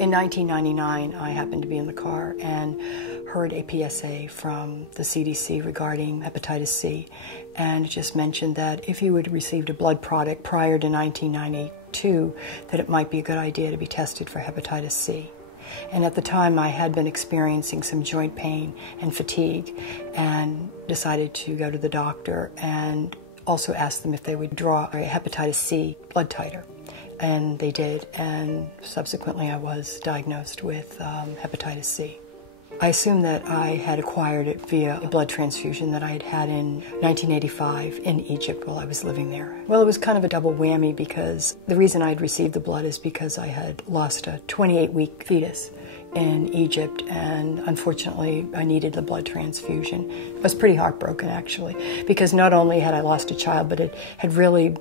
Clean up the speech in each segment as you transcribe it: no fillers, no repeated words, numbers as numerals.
In 1999, I happened to be in the car and heard a PSA from the CDC regarding hepatitis C, and it just mentioned that if you had received a blood product prior to 1992, that it might be a good idea to be tested for hepatitis C. And at the time, I had been experiencing some joint pain and fatigue and decided to go to the doctor and also asked them if they would draw a hepatitis C blood titer. And they did, and subsequently I was diagnosed with hepatitis C. I assumed that I had acquired it via a blood transfusion that I had had in 1985 in Egypt while I was living there. Well, it was kind of a double whammy because the reason I had received the blood is because I had lost a 28-week fetus in Egypt, and unfortunately I needed the blood transfusion. I was pretty heartbroken, actually, because not only had I lost a child, but it had really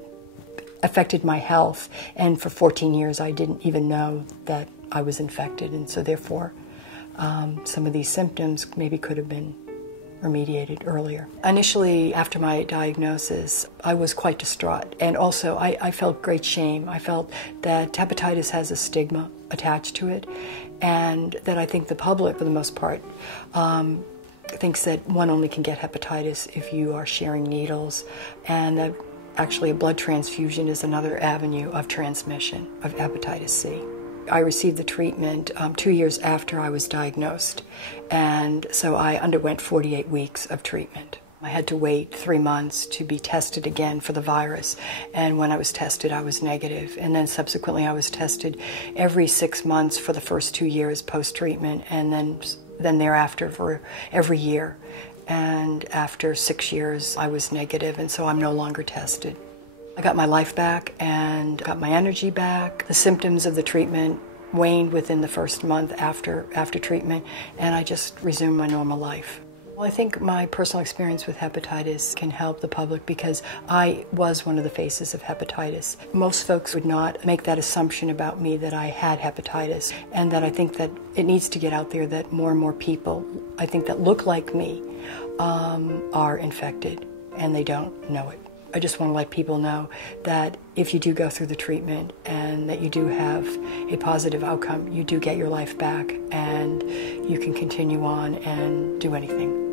affected my health, and for 14 years I didn't even know that I was infected, and so therefore some of these symptoms maybe could have been remediated earlier. Initially, after my diagnosis, I was quite distraught, and also I felt great shame. I felt that hepatitis has a stigma attached to it, and that I think the public, for the most part, thinks that one only can get hepatitis if you are sharing needles, and that actually a blood transfusion is another avenue of transmission of hepatitis C. I received the treatment 2 years after I was diagnosed, and so I underwent 48 weeks of treatment. I had to wait 3 months to be tested again for the virus, and when I was tested I was negative, and then subsequently I was tested every 6 months for the first 2 years post-treatment, and then thereafter for every year. And after 6 years I was negative, and so I'm no longer tested. I got my life back and got my energy back. The symptoms of the treatment waned within the first month after treatment, and I just resumed my normal life. Well, I think my personal experience with hepatitis can help the public because I was one of the faces of hepatitis. Most folks would not make that assumption about me that I had hepatitis, and that I think that it needs to get out there that more and more people, I think, that look like me are infected, and they don't know it. I just want to let people know that if you do go through the treatment and that you do have a positive outcome, you do get your life back and you can continue on and do anything.